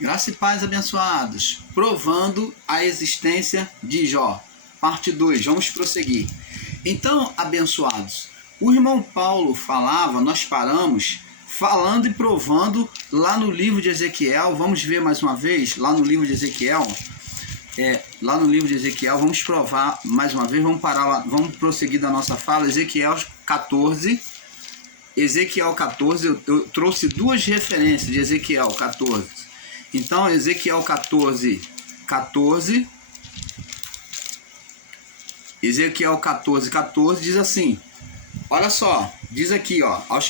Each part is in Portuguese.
Graça e paz, abençoados. Provando a existência de Jó. Parte 2, vamos prosseguir. Então, abençoados, o irmão Paulo falava, nós paramos falando e provando lá no livro de Ezequiel. Vamos ver mais uma vez, lá no livro de Ezequiel. Lá no livro de Ezequiel, vamos provar mais uma vez, vamos parar lá, vamos prosseguir da nossa fala. Ezequiel 14. Ezequiel 14, eu trouxe duas referências de Ezequiel 14. Então, Ezequiel 14, 14. Ezequiel 14, 14 diz assim: olha só, diz aqui, ó, os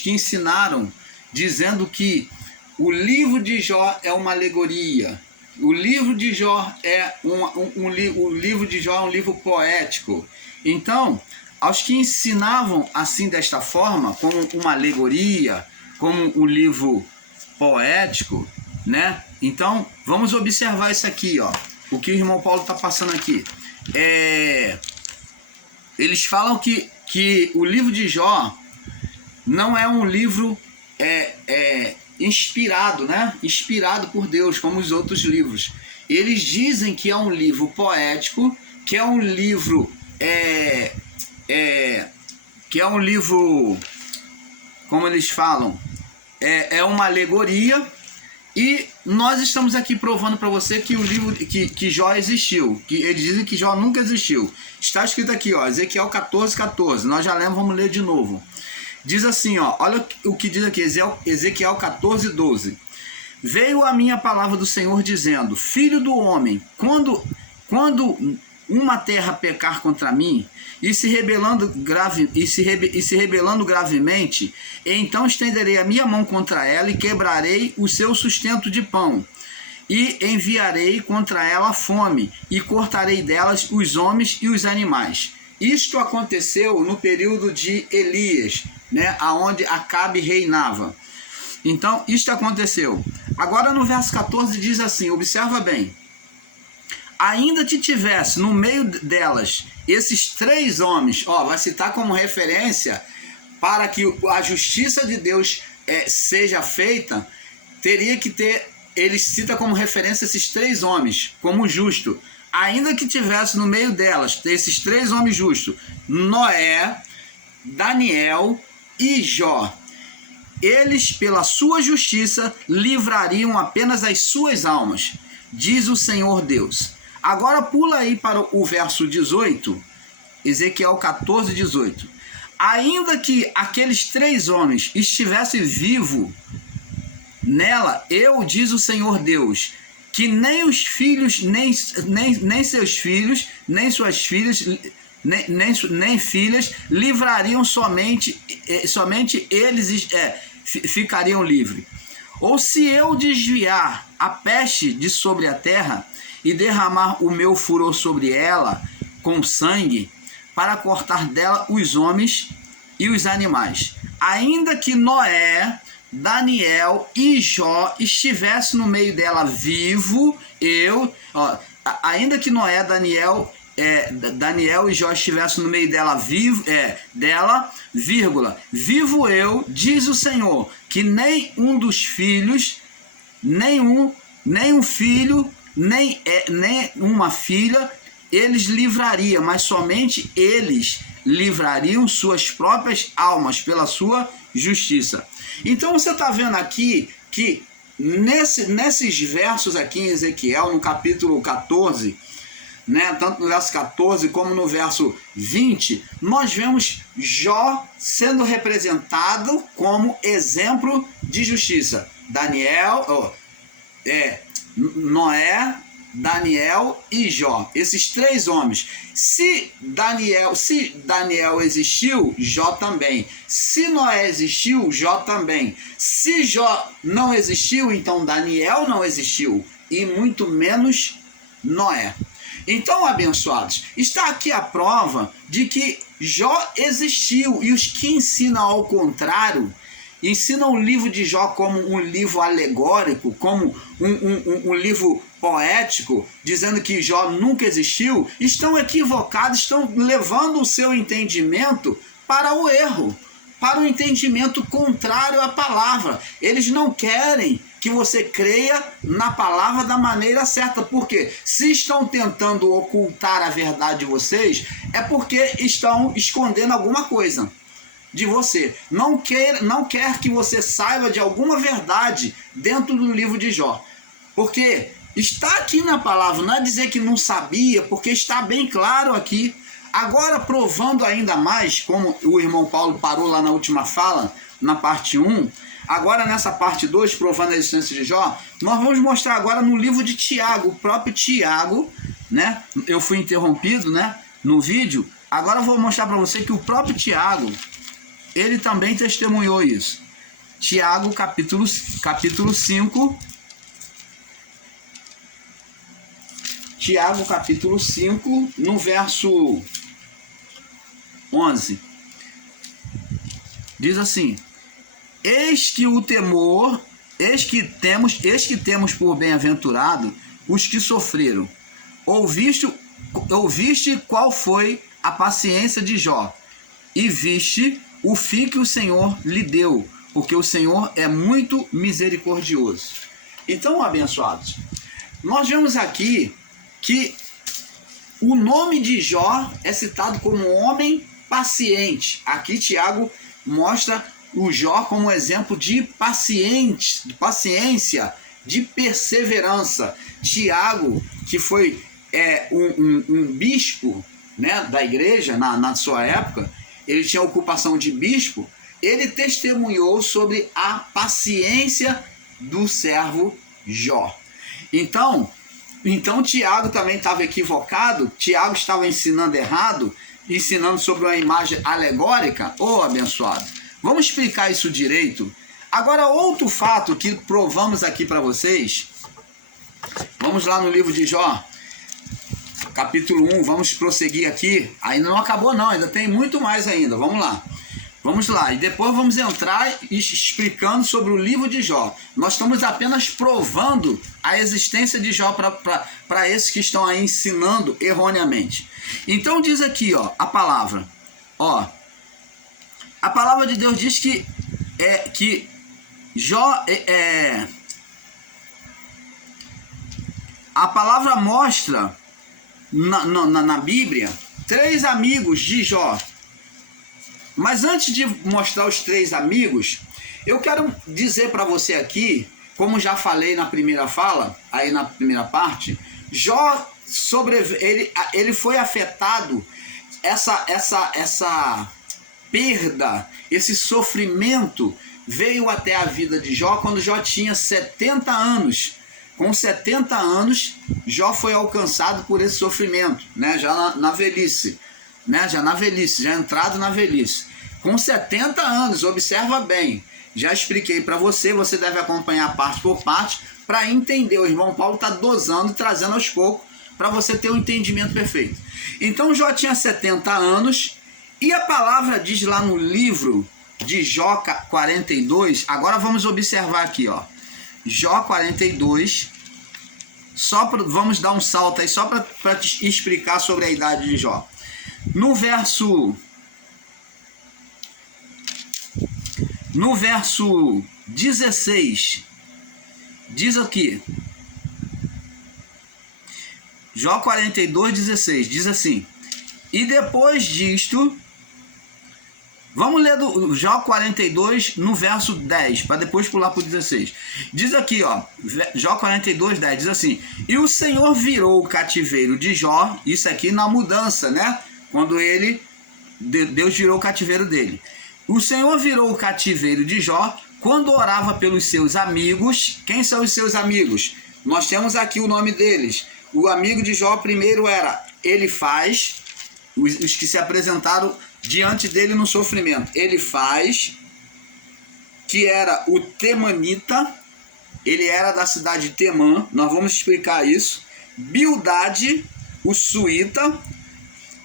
que ensinaram, dizendo que o livro de Jó é uma alegoria. O livro de Jó é o livro de Jó é um livro poético. Então, aos que ensinavam assim desta forma, como uma alegoria, como um livro poético, né? Então, vamos observar isso aqui, ó. O que o irmão Paulo está passando aqui. Eles falam que o livro de Jó não é um livro inspirado, né? Inspirado por Deus, como os outros livros. Eles dizem que é um livro poético, que é um livro que é um livro, como eles falam, é uma alegoria. E nós estamos aqui provando para você que o livro, que Jó existiu, que eles dizem que Jó nunca existiu. Está escrito aqui, ó, Ezequiel 14, 14. Nós já lemos, vamos ler de novo. Diz assim, ó, olha o que diz aqui, Ezequiel 14, 12. Veio a minha palavra do Senhor dizendo: Filho do homem, quando uma terra pecar contra mim e se rebelando gravemente, então estenderei a minha mão contra ela e quebrarei o seu sustento de pão, e enviarei contra ela fome, e cortarei delas os homens e os animais. Isto aconteceu no período de Elias, né, aonde Acabe reinava. Então, isto aconteceu. Agora no verso 14 diz assim, observa bem: ainda que tivesse no meio delas esses três homens, ó, vai citar como referência para que a justiça de Deus seja feita, teria que ter, ele cita como referência esses três homens, como justo. Ainda que tivesse no meio delas esses três homens justos, Noé, Daniel e Jó, eles pela sua justiça livrariam apenas as suas almas, diz o Senhor Deus. Agora pula aí para o verso 18, Ezequiel 14, 18. Ainda que aqueles três homens estivessem vivos nela, eu, diz o Senhor Deus, que nem os filhos, nem seus filhos, nem suas filhas, nem filhas livrariam somente eles ficariam livres. Ou se eu desviar a peste de sobre a terra e derramar o meu furor sobre ela com sangue, para cortar dela os homens e os animais. Ainda que Noé, Daniel e Jó estivessem no meio dela vivo, ainda que Noé, Daniel e Jó estivessem no meio dela vivo eu, diz o Senhor, que nem um dos filhos, nem um filho, nem uma filha, eles livrariam, mas somente eles livrariam suas próprias almas pela sua justiça. Então você está vendo aqui que nesses versos aqui em Ezequiel, no capítulo 14, né, tanto no verso 14 como no verso 20, nós vemos Jó sendo representado como exemplo de justiça. Noé, Daniel e Jó, esses três homens. Se Daniel existiu, Jó também. Se Noé existiu, Jó também. Se Jó não existiu, então Daniel não existiu, e muito menos Noé. Então, abençoados, está aqui a prova de que Jó existiu, e os que ensinam ao contrário, ensinam o livro de Jó como um livro alegórico, como um livro poético, dizendo que Jó nunca existiu, estão equivocados, estão levando o seu entendimento para o erro, para um entendimento contrário à palavra. Eles não querem que você creia na palavra da maneira certa. Porque se estão tentando ocultar a verdade de vocês, é porque estão escondendo alguma coisa de você. Não quer que você saiba de alguma verdade dentro do livro de Jó. Porque está aqui na palavra, não é dizer que não sabia, porque está bem claro aqui. Agora, provando ainda mais, como o irmão Paulo parou lá na última fala, na parte 1, agora nessa parte 2, provando a existência de Jó, nós vamos mostrar agora no livro de Tiago, o próprio Tiago, né? Eu fui interrompido, né, no vídeo. Agora eu vou mostrar para você que o próprio Tiago, ele também testemunhou isso. Tiago, capítulo 5. Tiago, capítulo 5, no verso 11. Diz assim: eis que temos por bem-aventurado os que sofreram. Ouviste qual foi a paciência de Jó, e viste o fim que o Senhor lhe deu, porque o Senhor é muito misericordioso. Então, abençoados, nós vemos aqui que o nome de Jó é citado como homem paciente. Aqui Tiago mostra o Jó como exemplo de paciência, de perseverança. Tiago, que foi um bispo, né, da igreja na sua época, ele tinha a ocupação de bispo, ele testemunhou sobre a paciência do servo Jó. Então Tiago também estava equivocado, Tiago estava ensinando errado, ensinando sobre uma imagem alegórica. Ô, abençoado, vamos explicar isso direito. Agora, outro fato que provamos aqui para vocês, vamos lá no livro de Jó, capítulo 1, vamos prosseguir aqui. Ainda não acabou não, ainda tem muito mais ainda, vamos lá. Vamos lá, e depois vamos entrar explicando sobre o livro de Jó. Nós estamos apenas provando a existência de Jó para esses que estão aí ensinando erroneamente. Então diz aqui, ó, a palavra. Ó, a palavra de Deus diz que Jó a palavra mostra na Bíblia 3 amigos de Jó. Mas antes de mostrar os 3 amigos, eu quero dizer para você aqui, como já falei na primeira fala, aí na primeira parte, Jó ele foi afetado, essa perda, esse sofrimento veio até a vida de Jó quando Jó tinha 70 anos. Com 70 anos, Jó foi alcançado por esse sofrimento, né? Já na velhice. Né? Já entrado na velhice. Com 70 anos, observa bem. Já expliquei para você, você deve acompanhar parte por parte para entender. O irmão Paulo está dosando e trazendo aos poucos para você ter um entendimento perfeito. Então Jó tinha 70 anos e a palavra diz lá no livro de Jó 42, agora vamos observar aqui, ó. Jó 42, vamos dar um salto aí só para te explicar sobre a idade de Jó. No verso 16, diz aqui, Jó 42, 16, diz assim: e depois disto, vamos ler do Jó 42 no verso 10, para depois pular para o 16. Diz aqui, ó, Jó 42, 10, diz assim: e o Senhor virou o cativeiro de Jó, isso aqui na mudança, né? Quando Deus virou o cativeiro dele. O Senhor virou o cativeiro de Jó quando orava pelos seus amigos. Quem são os seus amigos? Nós temos aqui o nome deles. O amigo de Jó primeiro era Elifaz, os que se apresentaram diante dele no sofrimento. Elifaz, que era o temanita, ele era da cidade de Temã, nós vamos explicar isso. Bildade, o suíta,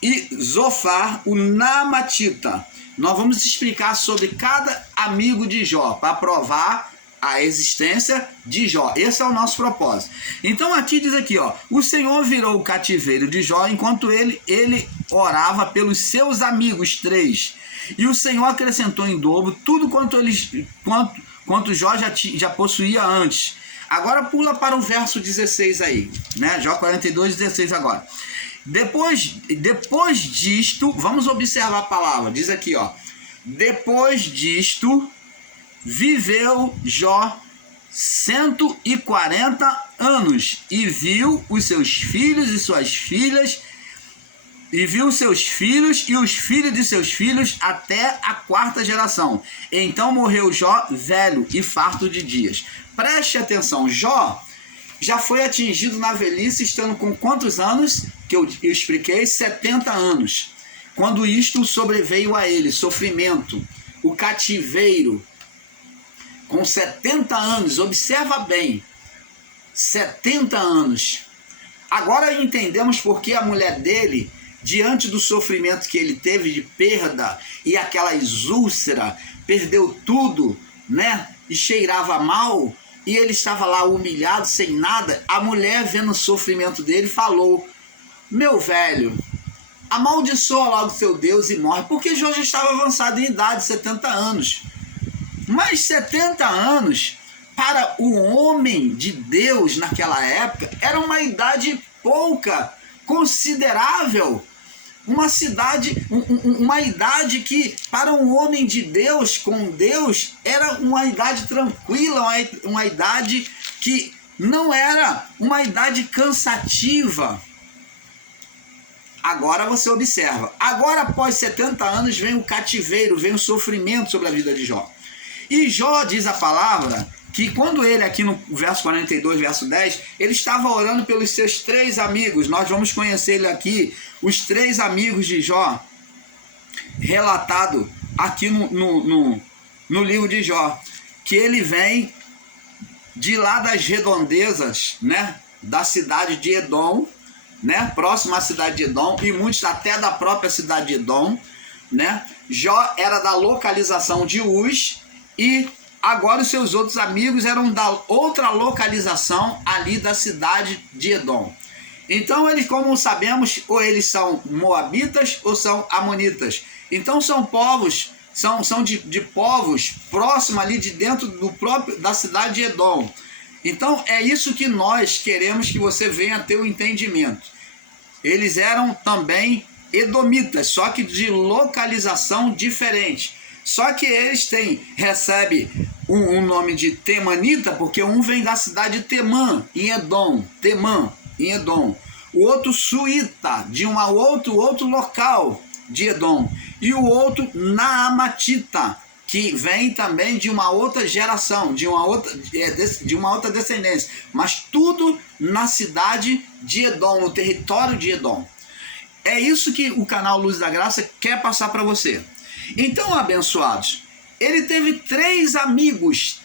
e Zofar, o namatita. Nós vamos explicar sobre cada amigo de Jó, para provar a existência de Jó. Esse é o nosso propósito. Então aqui diz aqui, ó, o Senhor virou o cativeiro de Jó enquanto ele orava pelos seus amigos 3. E o Senhor acrescentou em dobro tudo quanto Jó já possuía antes. Agora pula para o verso 16 aí, né? Jó 42, 16 agora. Depois disto, vamos observar a palavra, diz aqui, ó. Depois disto, viveu Jó 140 anos e viu os seus filhos e suas filhas, e viu seus filhos e os filhos de seus filhos até a 4ª geração. Então morreu Jó velho e farto de dias. Preste atenção, Jó já foi atingido na velhice, estando com quantos anos? Que eu expliquei, 70 anos. Quando isto sobreveio a ele, sofrimento, o cativeiro, com 70 anos, observa bem, 70 anos. Agora entendemos porque a mulher dele, diante do sofrimento que ele teve de perda e aquelas úlceras, perdeu tudo, né? E cheirava mal, e ele estava lá humilhado, sem nada. A mulher, vendo o sofrimento dele, falou: meu velho, amaldiçoa logo seu Deus e morre, porque Jó já estava avançado em idade, 70 anos. Mas 70 anos, para o homem de Deus naquela época, era uma idade pouca, considerável. Uma idade que para um homem de Deus, com Deus, era uma idade tranquila, uma idade que não era uma idade cansativa. Agora você observa, agora após 70 anos vem o cativeiro, vem o sofrimento sobre a vida de Jó. E Jó, diz a palavra, que quando ele, aqui no verso 42, verso 10, ele estava orando pelos seus 3 amigos. Nós vamos conhecer ele aqui, os 3 amigos de Jó, relatado aqui no livro de Jó, que ele vem de lá das redondezas, né, da cidade de Edom, né, próximo à cidade de Edom, e muitos até da própria cidade de Edom, né. Jó era da localização de Uz, e agora os seus outros amigos eram da outra localização ali da cidade de Edom. Então eles, como sabemos, ou eles são moabitas ou são amonitas. Então são povos, são de povos próximos ali de dentro da cidade de Edom. Então é isso que nós queremos que você venha ter o entendimento. Eles eram também edomitas, só que de localização diferente. Só que eles recebem um nome de temanita, porque um vem da cidade de Temã, em Edom. O outro suíta, de outro local de Edom. E o outro naamatita, que vem também de uma outra geração, de uma outra descendência. Mas tudo na cidade de Edom, no território de Edom. É isso que o canal Luz da Graça quer passar para você. Então, abençoados, ele teve 3 amigos,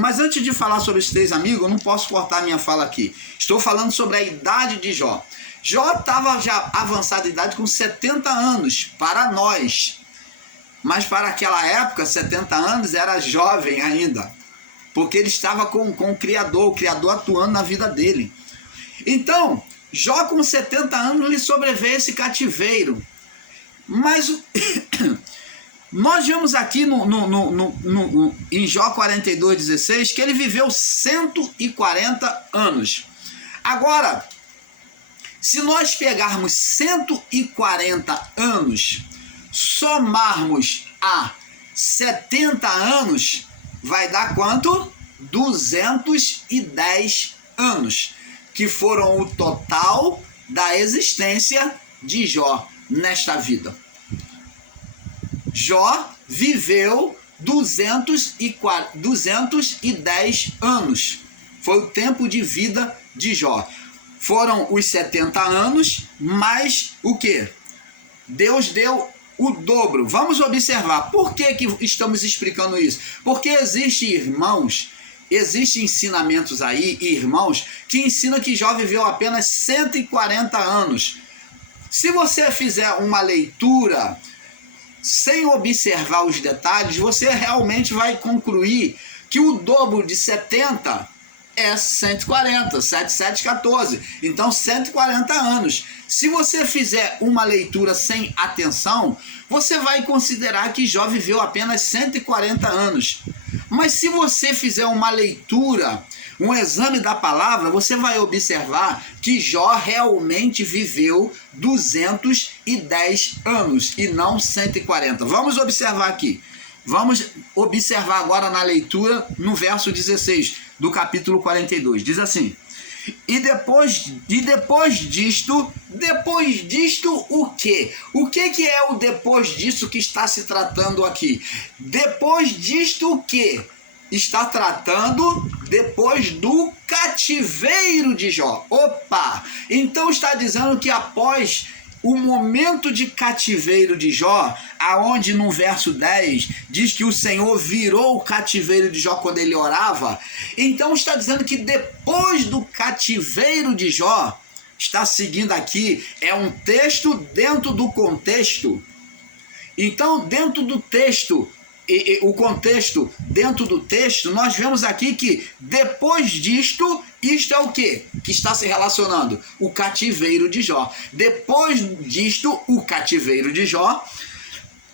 mas antes de falar sobre os 3 amigos, eu não posso cortar minha fala aqui. Estou falando sobre a idade de Jó. Jó estava já avançada de idade com 70 anos, para nós. Mas para aquela época, 70 anos era jovem ainda, porque ele estava com o Criador atuando na vida dele. Então, Jó com 70 anos lhe sobreveio esse cativeiro. Mas nós vemos aqui em Jó 42, 16, que ele viveu 140 anos. Agora, se nós pegarmos 140 anos, somarmos a 70 anos, vai dar quanto? 210 anos, que foram o total da existência de Jó nesta vida. Jó viveu 210 anos. Foi o tempo de vida de Jó. Foram os 70 anos, mais o quê? Deus deu o dobro. Vamos observar. Por que estamos explicando isso? Porque existem ensinamentos aí, irmãos, que ensinam que Jó viveu apenas 140 anos. Se você fizer uma leitura sem observar os detalhes, você realmente vai concluir que o dobro de 70 é 140, 7, 7, 14. Então, 140 anos. Se você fizer uma leitura sem atenção, você vai considerar que Jó viveu apenas 140 anos. Mas se você fizer uma leitura, um exame da palavra, você vai observar que Jó realmente viveu 210 anos e não 140. Vamos observar aqui. Vamos observar agora na leitura no verso 16 do capítulo 42. Diz assim: E depois disto o quê? O que é o depois disso que está se tratando aqui? Depois disto o quê? Está tratando depois do cativeiro de Jó. Opa! Então está dizendo que após o momento de cativeiro de Jó, aonde no verso 10 diz que o Senhor virou o cativeiro de Jó quando ele orava, então está dizendo que depois do cativeiro de Jó, está seguindo aqui, é um texto dentro do contexto. Então, dentro do texto, o contexto dentro do texto, nós vemos aqui que depois disto, isto é o que está se relacionando? O cativeiro de Jó. Depois disto, o cativeiro de Jó,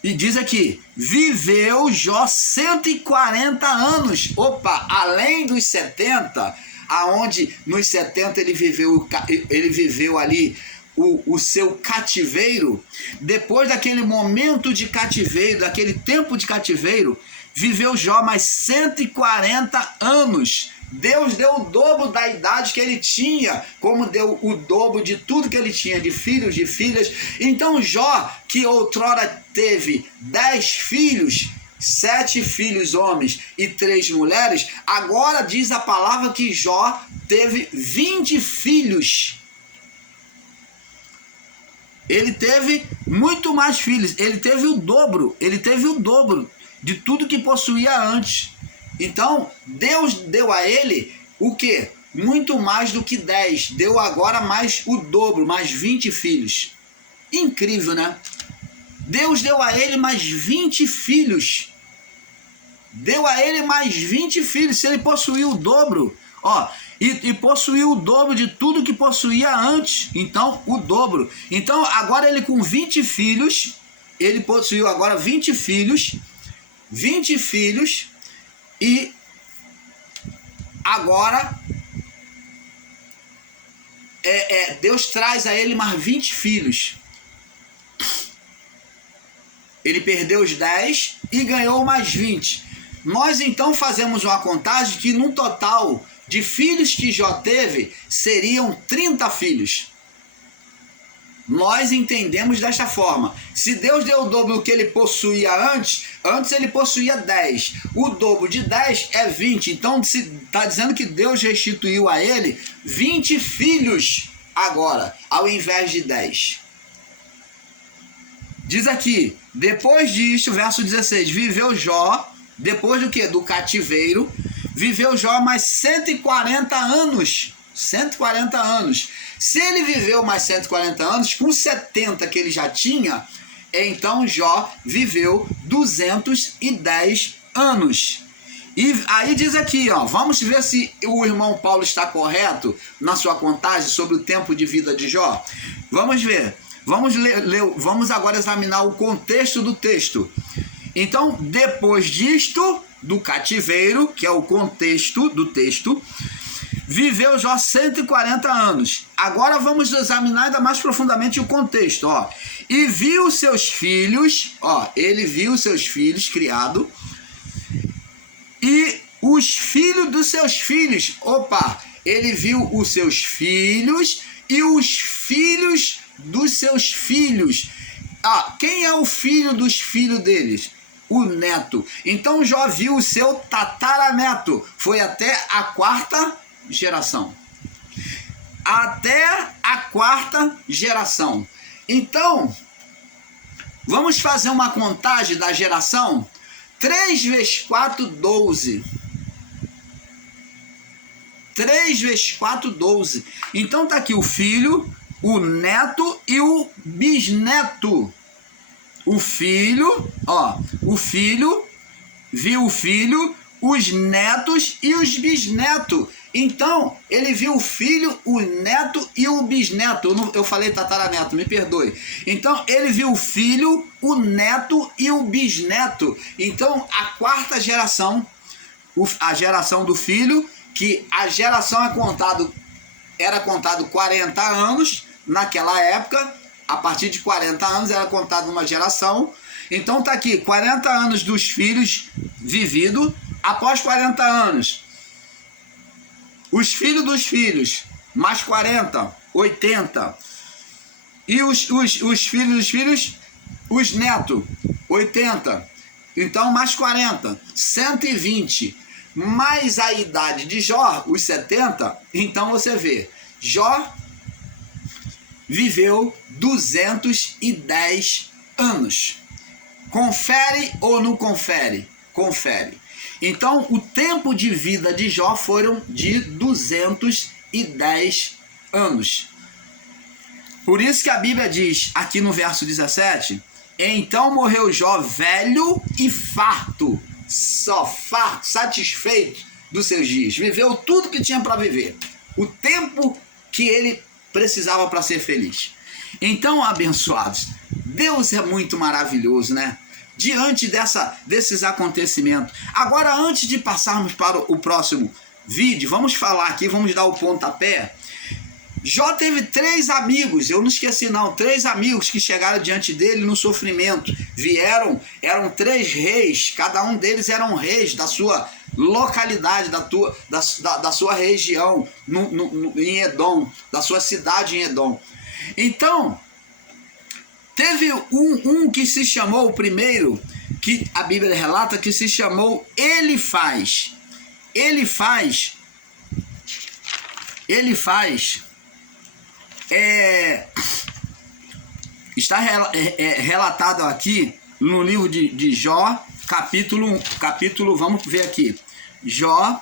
e diz aqui, viveu Jó 140 anos. Opa, além dos 70, aonde nos 70 ele viveu ali o seu cativeiro. Depois daquele momento de cativeiro, daquele tempo de cativeiro, viveu Jó mais 140 anos. Deus deu o dobro da idade que ele tinha, como deu o dobro de tudo que ele tinha, de filhos, de filhas. Então Jó, que outrora teve 10 filhos, 7 filhos homens e 3 mulheres, agora diz a palavra que Jó teve 20 filhos. Ele teve muito mais filhos, ele teve o dobro de tudo que possuía antes. Então, Deus deu a ele o quê? Muito mais do que 10. Deu agora mais o dobro, mais 20 filhos. Incrível, né? Deus deu a ele mais 20 filhos. Deu a ele mais 20 filhos. Se ele possuía o dobro, e possuiu o dobro de tudo que possuía antes. Então, o dobro. Então, agora ele com 20 filhos, ele possuiu agora 20 filhos, e agora Deus traz a ele mais 20 filhos. Ele perdeu os 10 e ganhou mais 20. Nós então fazemos uma contagem que no total de filhos que Jó teve, seriam 30 filhos. Nós entendemos desta forma. Se Deus deu o dobro do que ele possuía antes ele possuía 10. O dobro de 10 é 20. Então está dizendo que Deus restituiu a ele 20 filhos agora, ao invés de 10. Diz aqui, depois disto, verso 16, viveu Jó, depois do que? Do cativeiro, viveu Jó mais 140 anos. 140 anos. Se ele viveu mais 140 anos, com 70 que ele já tinha, então Jó viveu 210 anos. E aí diz aqui, vamos ver se o irmão Paulo está correto na sua contagem sobre o tempo de vida de Jó. Vamos ver. Vamos agora examinar o contexto do texto. Então, depois disto, do cativeiro, que é o contexto do texto, viveu Jó 140 anos. Agora vamos examinar ainda mais profundamente o contexto. E viu seus filhos, ele viu seus filhos criados, e os filhos dos seus filhos. Ele viu os seus filhos e os filhos dos seus filhos. Quem é o filho dos filhos deles? O neto. Então Jó viu o seu tataraneto. Foi até a 4ª geração. Até a 4ª geração. Então, vamos fazer uma contagem da geração? 3 vezes 4, 12. 3 vezes 4, 12. Então tá aqui o filho, o neto e o bisneto. O filho, viu o filho, os netos e os bisnetos. Então, ele viu o filho, o neto e o bisneto. Eu falei tataraneto, me perdoe. Então, ele viu o filho, o neto e o bisneto. Então, a quarta geração, a geração do filho, que a geração era contado 40 anos naquela época. A partir de 40 anos era contado uma geração. Então, tá aqui, 40 anos dos filhos vividos. Após 40 anos... os filhos dos filhos, mais 40, 80. E os filhos dos filhos, os netos, 80. Então, mais 40, 120. Mais a idade de Jó, os 70. Então, você vê, Jó viveu 210 anos. Confere ou não confere? Confere. Então, o tempo de vida de Jó foram de 210 anos. Por isso que a Bíblia diz, aqui no verso 17, então morreu Jó velho e farto, só farto, satisfeito dos seus dias. Viveu tudo que tinha para viver. O tempo que ele precisava para ser feliz. Então, abençoados, Deus é muito maravilhoso, né? Diante desses acontecimentos. Agora, antes de passarmos para o próximo vídeo, vamos falar aqui, vamos dar o pontapé. Jó teve 3 amigos, eu não esqueci não, 3 amigos que chegaram diante dele no sofrimento. Eram 3 reis, cada um deles eram reis da sua localidade, da sua região em Edom, da sua cidade em Edom. Então, teve um que se chamou, o primeiro, que a Bíblia relata, que se chamou Elifaz. Está relatado aqui no livro de Jó, capítulo, vamos ver aqui, Jó,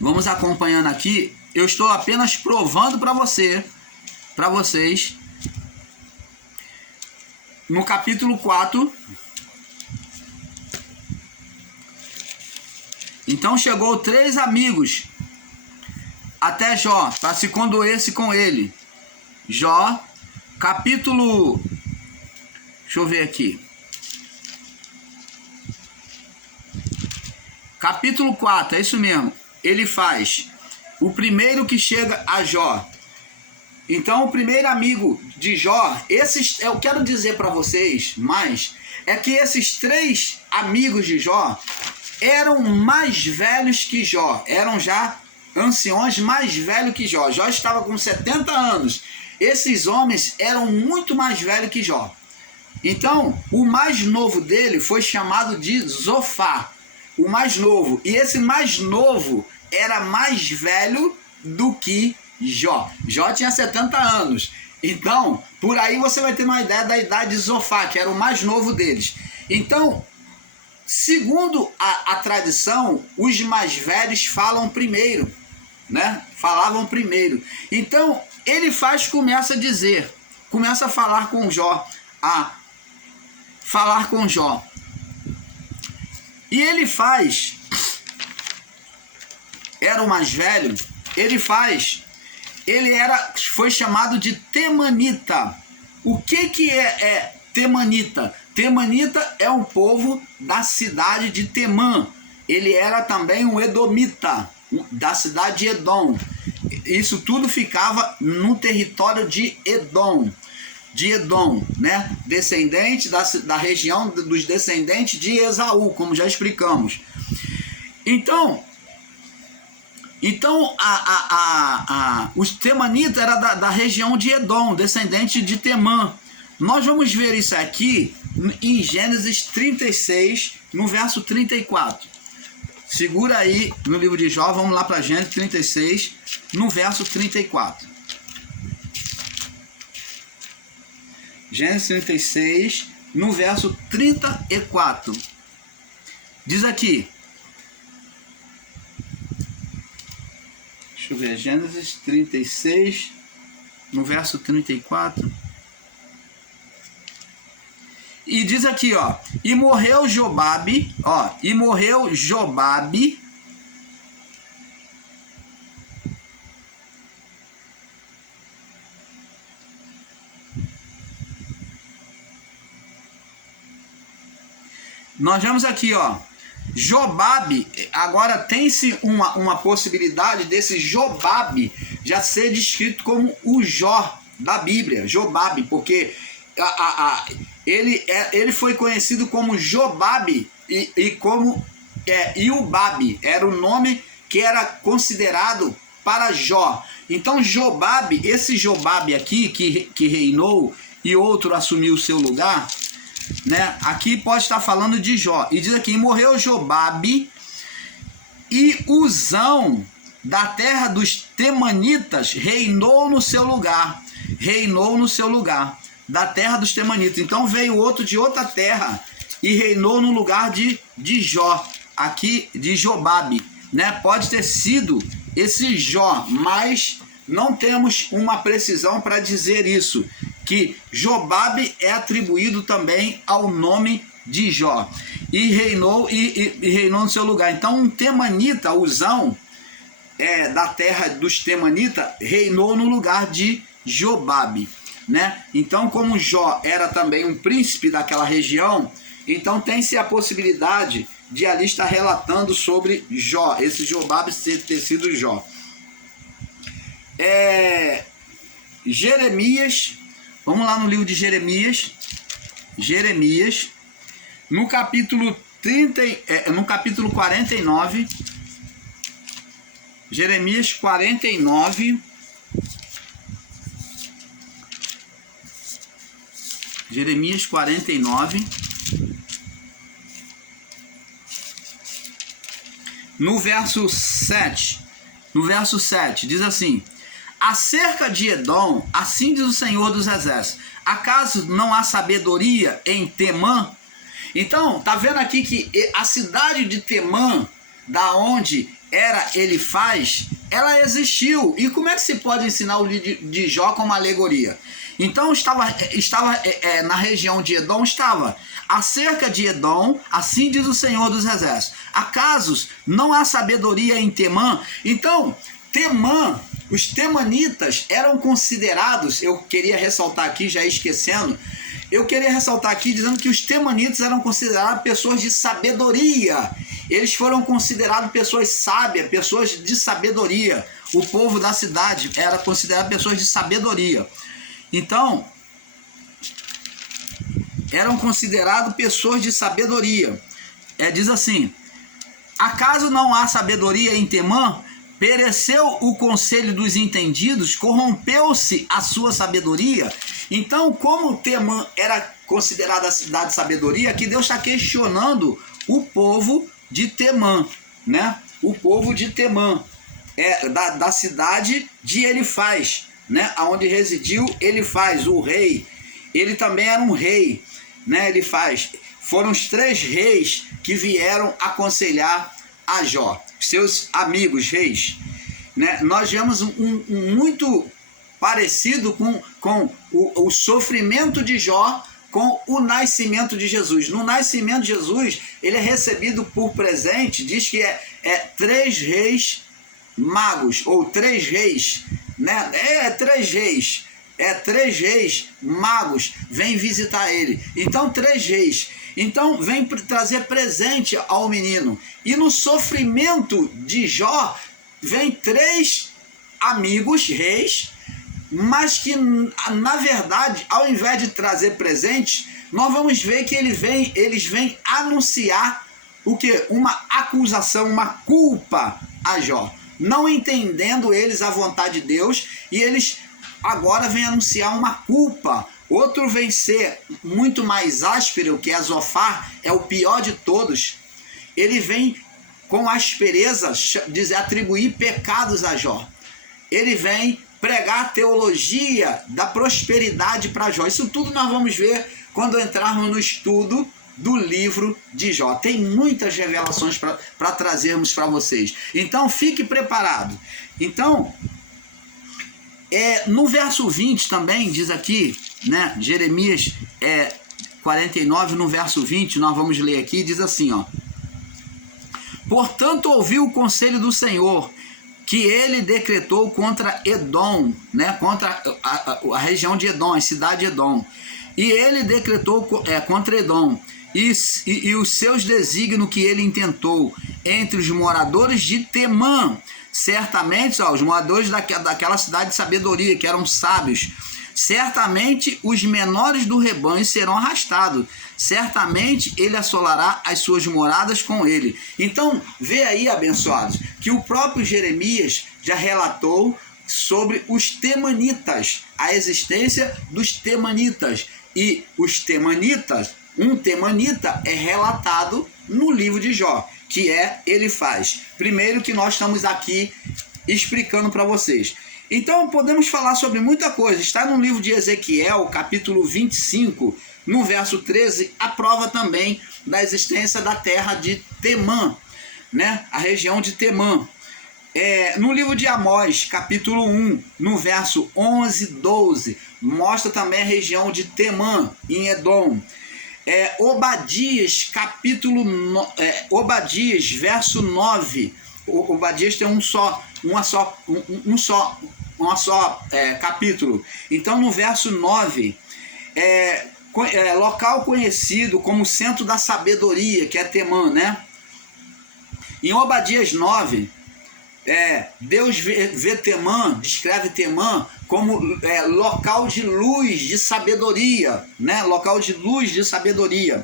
vamos acompanhando aqui, eu estou apenas provando para vocês, no capítulo 4, então chegou 3 amigos até Jó, para se condoer-se com ele. Jó, capítulo, deixa eu ver aqui, capítulo 4, é isso mesmo, ele faz, o primeiro que chega a Jó. Então, o primeiro amigo de Jó, eu quero dizer para vocês mais, é que esses 3 amigos de Jó eram mais velhos que Jó, eram já anciões mais velhos que Jó. Jó estava com 70 anos, esses homens eram muito mais velhos que Jó. Então, o mais novo dele foi chamado de Zofá, o mais novo, e esse mais novo era mais velho do que Jó. Jó tinha 70 anos. Então, por aí você vai ter uma ideia da idade de Zofá, que era o mais novo deles. Então, segundo a tradição, os mais velhos falam primeiro, né? Falavam primeiro. Então, começa a falar com Jó, E Elifaz era o mais velho. Foi chamado de Temanita. O que é Temanita? Temanita é um povo da cidade de Temã. Ele era também um edomita, da cidade de Edom. Isso tudo ficava no território de Edom, né? Descendente da região dos descendentes de Esaú, como já explicamos. Então os temanitas eram da região de Edom, descendente de Temã. Nós vamos ver isso aqui em Gênesis 36, no verso 34. Segura aí no livro de Jó, vamos lá para Gênesis 36, no verso 34. Gênesis 36, no verso 34. Diz aqui. Deixa eu ver, Gênesis 36, no verso 34. E diz aqui, ó, e morreu Jobabe, nós vemos aqui, ó, Jobabe. Agora tem-se uma possibilidade desse Jobabe já ser descrito como o Jó da Bíblia, Jobabe, porque ele foi conhecido como Jobabe e como Ilbabe, era o nome que era considerado para Jó. Então Jobabe, esse Jobabe aqui que reinou e outro assumiu o seu lugar, né? Aqui pode estar falando de Jó. E diz aqui: morreu Jobabe, e Uzão da terra dos Temanitas reinou no seu lugar. Reinou no seu lugar, da terra dos Temanitas. Então veio outro de outra terra e reinou no lugar de Jó, aqui de Jobabe, né? Pode ter sido esse Jó, mas não temos uma precisão para dizer isso, que Jobabe é atribuído também ao nome de Jó, e reinou reinou no seu lugar. Então um temanita, Uzão, da terra dos Temanitas, reinou no lugar de Jobabe, né? Então, como Jó era também um príncipe daquela região, então tem-se a possibilidade de ali estar relatando sobre Jó, esse Jobabe ter sido Jó. Jeremias, vamos lá no livro de Jeremias, no capítulo 49, Jeremias 49, Jeremias 49, no verso 7, diz assim: acerca de Edom, assim diz o Senhor dos Exércitos, acaso não há sabedoria em Temã? Então, tá vendo aqui que a cidade de Temã, da onde era Elifaz, ela existiu. E como é que se pode ensinar o livro de Jó como alegoria? Então estava na região de Edom, estava acerca de Edom, assim diz o Senhor dos Exércitos, acaso não há sabedoria em Temã? Então Temã, os temanitas eram considerados, eu queria ressaltar aqui, já esquecendo, eu queria ressaltar aqui dizendo que os temanitas eram considerados pessoas de sabedoria. Eles foram considerados pessoas sábias, pessoas de sabedoria. O povo da cidade era considerado pessoas de sabedoria. Então, eram considerados pessoas de sabedoria. Diz assim: acaso não há sabedoria em Temã? Pereceu o conselho dos entendidos, corrompeu-se a sua sabedoria. Então, como Temã era considerada a cidade de sabedoria, que Deus está questionando o povo de Temã, né? O povo de Temã, da cidade de Elifaz, né? Onde residiu Elifaz, o rei. Ele também era um rei, né? Elifaz. Foram os 3 reis que vieram aconselhar a Jó, seus amigos reis, né? Nós vemos um muito parecido com o sofrimento de Jó com o nascimento de Jesus. No nascimento de Jesus, ele é recebido por presente, diz que 3 reis magos, ou 3 reis, né? 3 reis. 3 reis magos vêm visitar ele. Então 3 reis. Então vem trazer presente ao menino. E no sofrimento de Jó, vem 3 amigos reis, mas que na verdade, ao invés de trazer presente, nós vamos ver que eles vêm anunciar o quê? Uma acusação, uma culpa a Jó. Não entendendo eles a vontade de Deus, e eles agora vêm anunciar uma culpa. Outro vem ser muito mais áspero, que é Zofar, é o pior de todos. Ele vem com aspereza atribuir pecados a Jó. Ele vem pregar a teologia da prosperidade para Jó. Isso tudo nós vamos ver quando entrarmos no estudo do livro de Jó. Tem muitas revelações para trazermos para vocês. Então fique preparado. Então, no verso 20 também diz aqui, né, Jeremias 49, no verso 20, nós vamos ler aqui, diz assim, ó: portanto ouviu o conselho do Senhor, que ele decretou contra Edom, né, contra a região de Edom, a cidade de Edom. E ele decretou contra Edom, e os seus desígnios que ele intentou entre os moradores de Temã. Certamente, os moradores daquela cidade de sabedoria, que eram sábios, certamente os menores do rebanho serão arrastados. Certamente ele assolará as suas moradas com ele. Então, vê aí, abençoados, que o próprio Jeremias já relatou sobre os temanitas, a existência dos temanitas. E os temanitas, um temanita é relatado no livro de Jó, que ele faz. Primeiro que nós estamos aqui explicando para vocês. Então podemos falar sobre muita coisa. Está no livro de Ezequiel, capítulo 25, no verso 13, a prova também da existência da terra de Temã, né? A região de Temã. No livro de Amós, capítulo 1, no verso 11, 12, mostra também a região de Temã, em Edom. Obadias, Obadias, verso 9. Obadias tem um só capítulo. Então, no verso 9, local conhecido como centro da sabedoria, que é Temã, né? Em Obadias 9, Deus vê Temã, descreve Temã como local de luz, de sabedoria, né? Local de luz, de sabedoria,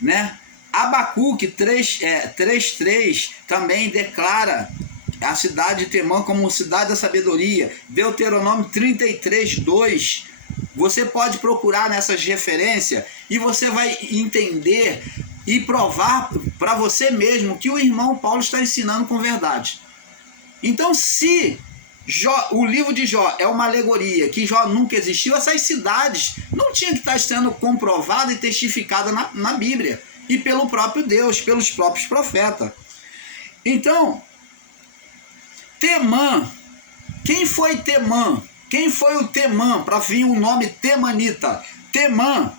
né? Abacuque 3:3 também declara a cidade de Temã como cidade da sabedoria. Deuteronômio 33:2. Você pode procurar nessas referências e você vai entender e provar para você mesmo que o irmão Paulo está ensinando com verdade. Então, se o livro de Jó é uma alegoria, que Jó nunca existiu, essas cidades não tinham que estar sendo comprovadas e testificadas na Bíblia e pelo próprio Deus, pelos próprios profetas. Então, Temã, quem foi Temã? Quem foi o Temã, para vir o nome temanita? Temã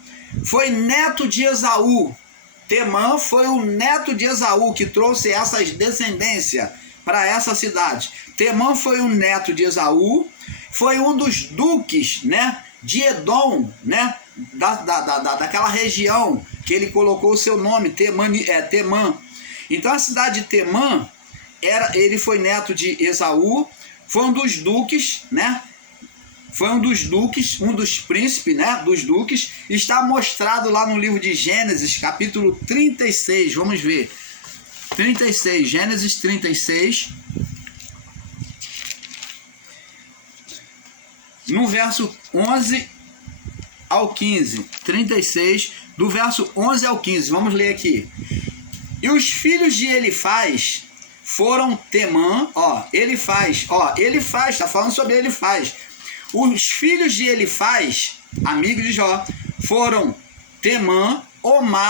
foi neto de Esaú. Temã foi o neto de Esaú que trouxe essas descendências para essa cidade. Temã foi um neto de Esaú, foi um dos duques, né, de Edom, né, daquela região que ele colocou o seu nome, Temã. Então a cidade de Temã, ele foi neto de Esaú, foi um dos duques, né, foi um dos príncipes, né, dos duques. Está mostrado lá no livro de Gênesis, capítulo 36, vamos ver. 36, Gênesis 36, no verso 11 ao 15, 36, do verso 11 ao 15, vamos ler aqui. E os filhos de Elifaz foram Temã, Elifaz, está falando sobre Elifaz. Os filhos de Elifaz, amigo de Jó, foram Temã, Omar,